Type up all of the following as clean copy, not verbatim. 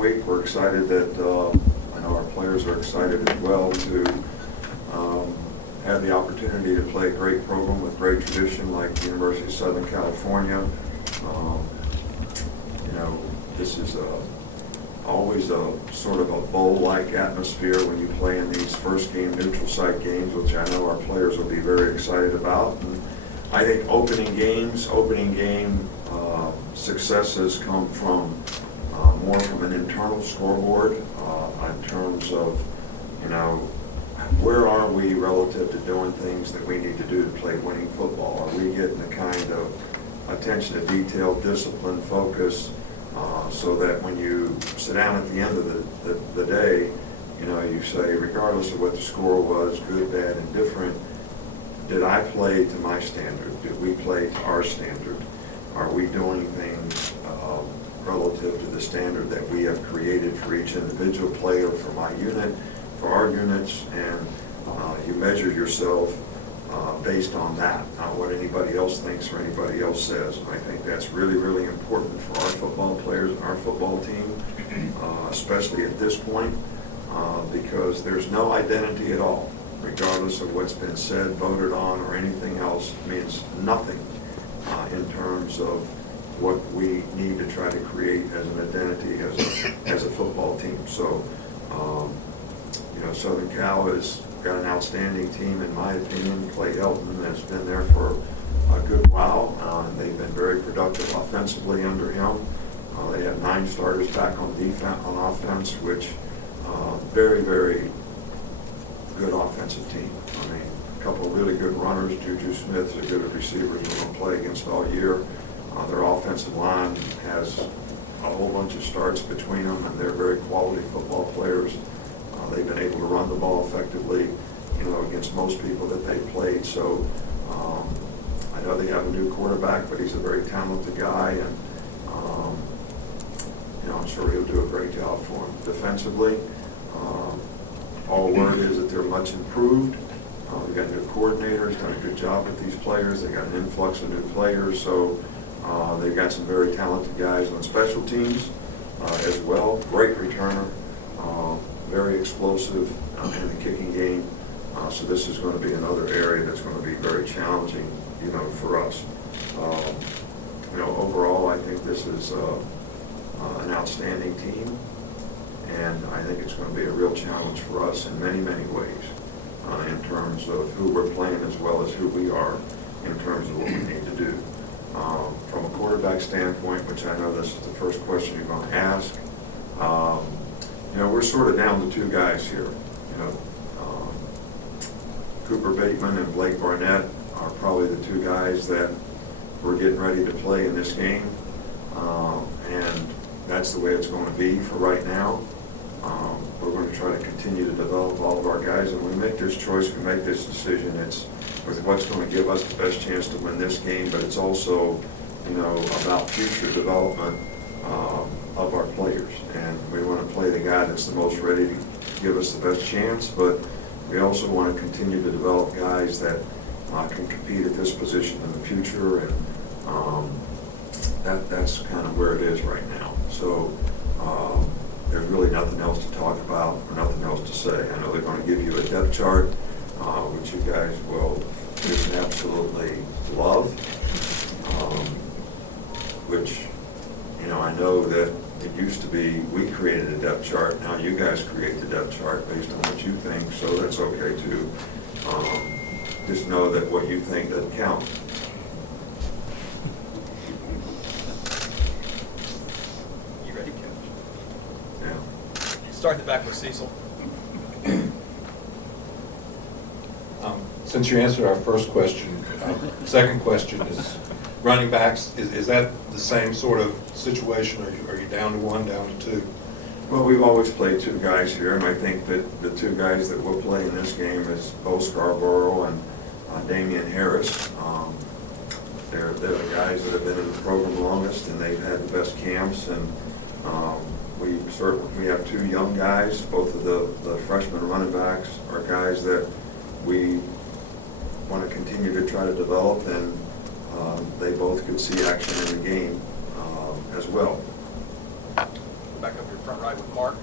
We're excited that, I know our players are excited as well to have the opportunity to play a great program with great tradition like the University of Southern California. This is always a sort of a bowl-like atmosphere when you play in these first game neutral site games, which I know our players will be very excited about. And I think opening game successes come from more from an internal scoreboard in terms of, where are we relative to doing things that we need to do to play winning football? Are we getting the kind of attention to detail, discipline, focus, so that when you sit down at the end of the day, you say, regardless of what the score was, good, bad, and different, did I play to my standard? Did we play to our standard? Are we doing things relative to the standard that we have created for each individual player, for my unit, for our units, and you measure yourself based on that, not what anybody else thinks or anybody else says. And I think that's really, really important for our football players and our football team, especially at this point, because there's no identity at all, regardless of what's been said, voted on, or anything else. It means nothing in terms of what we need to try to create as an identity as a football team. So, Southern Cal has got an outstanding team, in my opinion. Clay Helton has been there for a good while. They've been very productive offensively under him. They have 9 starters back on offense, which very, very good offensive team. I mean, a couple of really good runners. Juju Smith is a good receiver we're going to play against all year. Their offensive line has a whole bunch of starts between them, and they're very quality football players. They've been able to run the ball effectively, against most people that they've played. So I know they have a new quarterback, but he's a very talented guy, and I'm sure he'll do a great job for them. Defensively, all word is that they're much improved. They've got new coordinators, done a good job with these players. They've got an influx of new players, so they've got some very talented guys on special teams as well. Great returner. Very explosive in the kicking game. So this is going to be another area that's going to be very challenging, for us. Overall, I think this is an outstanding team, and I think it's going to be a real challenge for us in many, many ways in terms of who we're playing as well as who we are in terms of what we need to do. From a quarterback standpoint, which I know this is the first question you're going to ask, we're sort of down to 2 guys here. Cooper Bateman and Blake Barnett are probably the 2 guys that we're getting ready to play in this game, and that's the way it's going to be for right now. We're going to try to continue to develop all of our guys, and when we make this choice, we make this decision, it's with what's going to give us the best chance to win this game, but it's also, about future development of our players. And we want to play the guy that's the most ready to give us the best chance, but we also want to continue to develop guys that can compete at this position in the future, and that's kind of where it is right now. So there's really nothing else to talk about or nothing else to say. I know they're going to give you a depth chart, which you guys will just absolutely love, which, I know that it used to be we created a depth chart. Now you guys create the depth chart based on what you think, so that's okay too. Just know that what you think doesn't count. You ready, Coach? Yeah. Start the back with Cecil. Since you answered our first question, second question is running backs. Is that the same sort of situation? Are you down to 1, down to 2? Well, we've always played 2 guys here, and I think that the 2 guys that we'll play in this game is Bo Scarborough and Damian Harris. They're the guys that have been in the program longest, and they've had the best camps. And we have 2 young guys. Both of the freshman running backs are guys that we want to continue to try to develop, and they both could see action in the game as well. Back up your front right with Mark.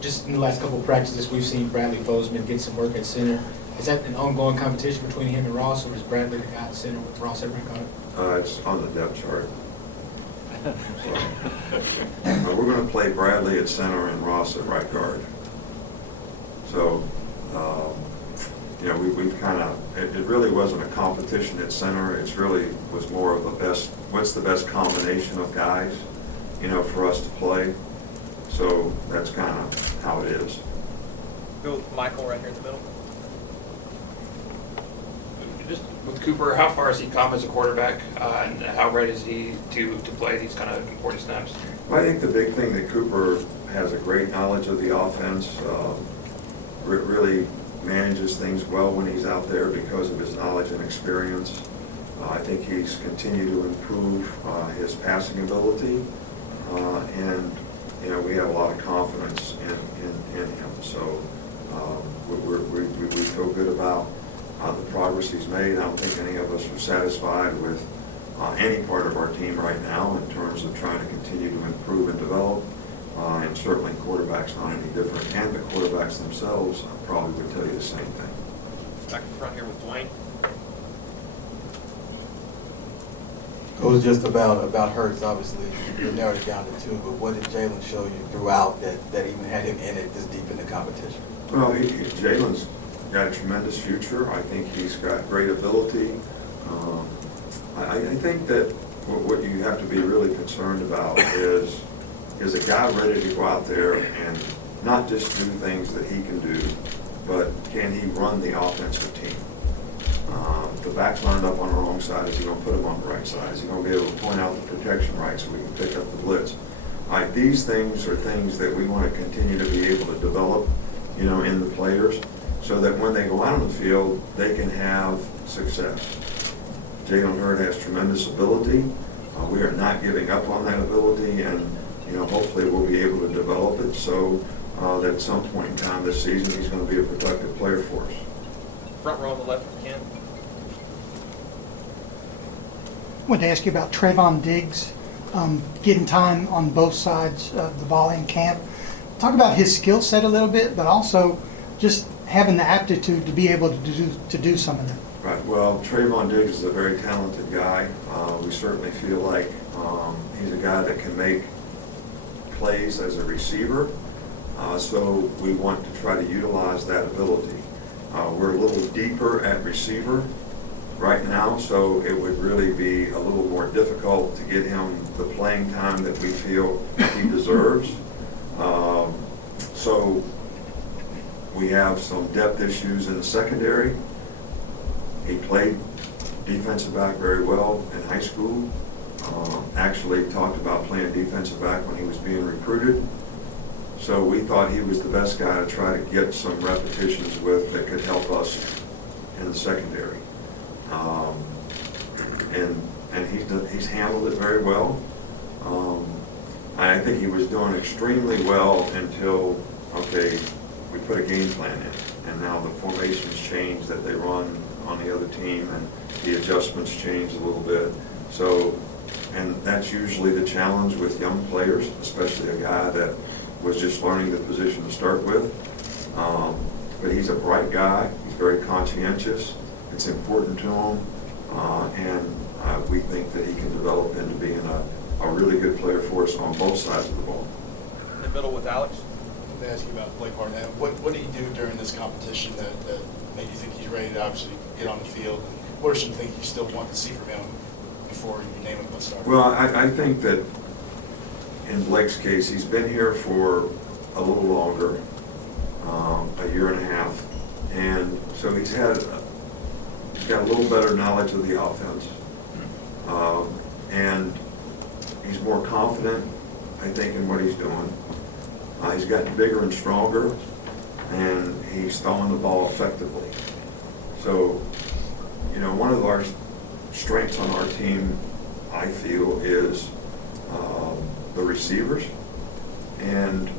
Just in the last couple of practices, we've seen Bradley Bozeman get some work at center. Is that an ongoing competition between him and Ross, or is Bradley the guy at center with Ross at right guard? It's on the depth chart. We're going to play Bradley at center and Ross at right guard. So, you know, we've kind of, it really wasn't a competition at center. It's really was more of the best, what's the best combination of guys, you know, for us to play. So that's kind of how it is. Go with Michael right here in the middle. Just with Cooper, how far has he come as a quarterback, and how ready is he to play these kind of important snaps? Well, I think the big thing that Cooper has a great knowledge of the offense, really manages things well when he's out there because of his knowledge and experience. I think he's continued to improve his passing ability, and you know, we have a lot of confidence in him. So we feel good about the progress he's made. I don't think any of us are satisfied with any part of our team right now in terms of trying to continue to improve and develop. And certainly quarterbacks not any different. And the quarterbacks themselves probably would tell you the same thing. Back in front here with Dwayne. It was just about Hurts, obviously. You narrowed it down to two, but what did Jalen show you throughout that even had him in it this deep in the competition? Well, Jalen's got a tremendous future. I think he's got great ability. I think that what you have to be really concerned about is a guy ready to go out there and not just do things that he can do, but can he run the offensive team? If the back's lined up on the wrong side, is he going to put them on the right side? Is he going to be able to point out the protection right so we can pick up the blitz? These things are things that we want to continue to be able to develop, you know, in the players so that when they go out on the field, they can have success. Jalen Hurd has tremendous ability. We are not giving up on that ability, and you know, hopefully we'll be able to develop it so that at some point in time this season he's going to be a productive player for us. Front row on the left with Ken. I wanted to ask you about Trayvon Diggs, getting time on both sides of the ball in camp. Talk about his skill set a little bit, but also just having the aptitude to be able to do some of that. Right. Well, Trayvon Diggs is a very talented guy. We certainly feel like he's a guy that can make plays as a receiver. So we want to try to utilize that ability. We're a little deeper at receiver right now, so it would really be a little more difficult to get him the playing time that we feel he deserves. So we have some depth issues in the secondary. He played defensive back very well in high school. Actually talked about playing defensive back when he was being recruited. So we thought he was the best guy to try to get some repetitions with that could help us in the secondary. And he's handled it very well. I think he was doing extremely well until, okay, we put a game plan in, and now the formations change that they run on the other team, and the adjustments change a little bit. So, and that's usually the challenge with young players, especially a guy that was just learning the position to start with. But he's a bright guy. He's very conscientious. It's important to him, and we think that he can develop into being a really good player for us on both sides of the ball. In the middle with Alex. I'm going to ask you about Blake Barnett. What did he do during this competition that made you think he's ready to obviously get on the field? And what are some things you still want to see from him before you name him a starter? Well, I think that in Blake's case, he's been here for a little longer, a year and a half, and so he's got a little better knowledge of the offense, and he's more confident, I think, in what he's doing. He's gotten bigger and stronger, and he's throwing the ball effectively. So, you know, one of our strengths on our team, I feel, is the receivers, and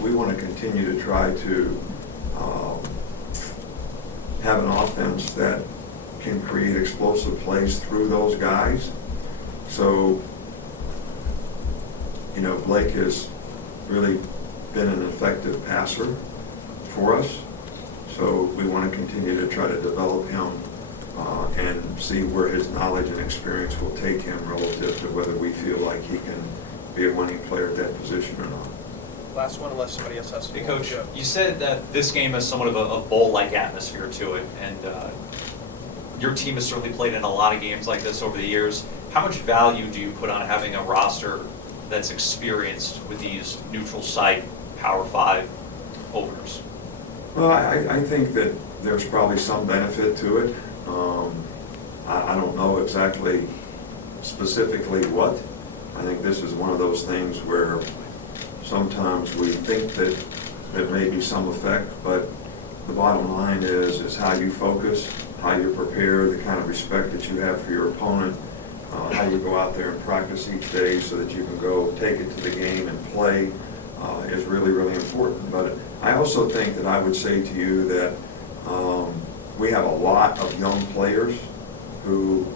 we want to continue to try to have an offense that can create explosive plays through those guys. So you know, Blake has really been an effective passer for us. So we want to continue to try to develop him and see where his knowledge and experience will take him relative to whether we feel like he can be a winning player at that position or not. Last one, unless somebody else has to. Hey, Coach, you said that this game has somewhat of a bowl-like atmosphere to it, and your team has certainly played in a lot of games like this over the years. How much value do you put on having a roster that's experienced with these neutral site Power 5 openers? Well, I think that there's probably some benefit to it. I don't know exactly specifically what. I think this is one of those things where sometimes we think that there may be some effect, but the bottom line is how you focus, how you prepare, the kind of respect that you have for your opponent, how you go out there and practice each day so that you can go take it to the game and play is really, really important. But I also think that I would say to you that we have a lot of young players who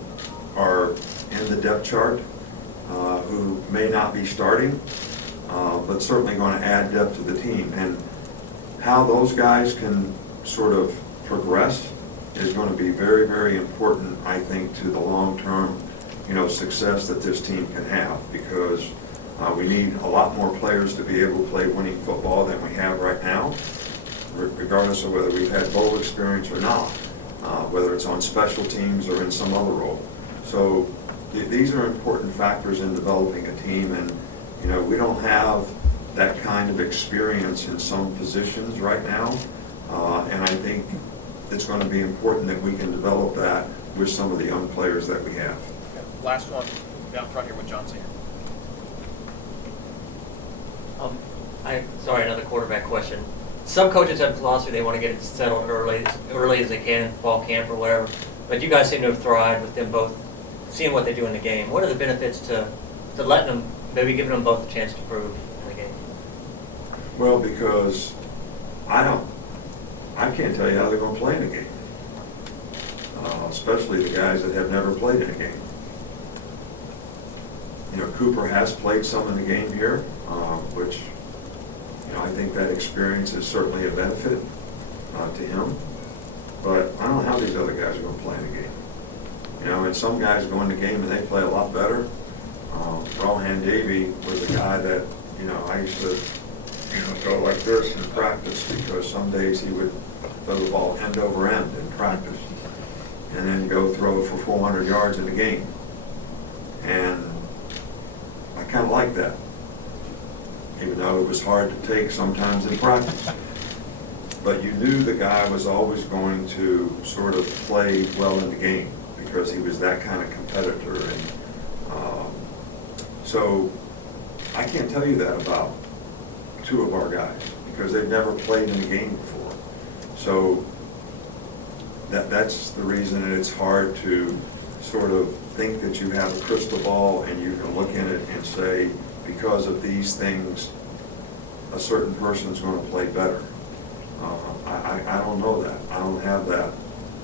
are in the depth chart who may not be starting, but certainly going to add depth to the team. And how those guys can sort of progress is going to be very, very important, I think, to the long-term, you know, success that this team can have, because we need a lot more players to be able to play winning football than we have right now, regardless of whether we've had bowl experience or not, whether it's on special teams or in some other role. So these are important factors in developing a team, and you know, we don't have that kind of experience in some positions right now, and I think it's going to be important that we can develop that with some of the young players that we have. Okay. Last one, down front here with John Cena. Sorry, another quarterback question. Some coaches have a philosophy they want to get it settled early as they can in fall camp or whatever, but you guys seem to have thrived with them both seeing what they do in the game. What are the benefits to letting them, maybe giving them both a chance to prove in the game? Well, because I can't tell you how they're going to play in a game, especially the guys that have never played in a game. You know, Cooper has played some in the game here, which, you know, I think that experience is certainly a benefit to him. But I don't know how these other guys are going to play in the game. You know, and some guys go in the game and they play a lot better. Rohan Davey was a guy that, you know, I used to, you know, go like this in practice, because some days he would throw the ball end over end in practice and then go throw for 400 yards in the game. And I kind of like that, even though it was hard to take sometimes in practice. But you knew the guy was always going to sort of play well in the game because he was that kind of competitor. And so I can't tell you that about two of our guys because they've never played in a game before. So that's the reason that it's hard to sort of think that you have a crystal ball and you can look in it and say, because of these things, a certain person's going to play better. I don't know that. I don't have that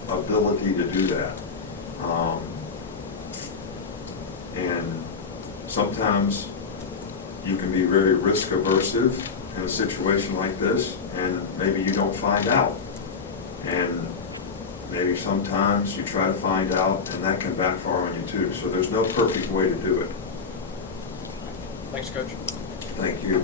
ability to do that. And sometimes you can be very risk aversive in a situation like this, and maybe you don't find out. And maybe sometimes you try to find out, and that can backfire on you too. So there's no perfect way to do it. Thanks, Coach. Thank you.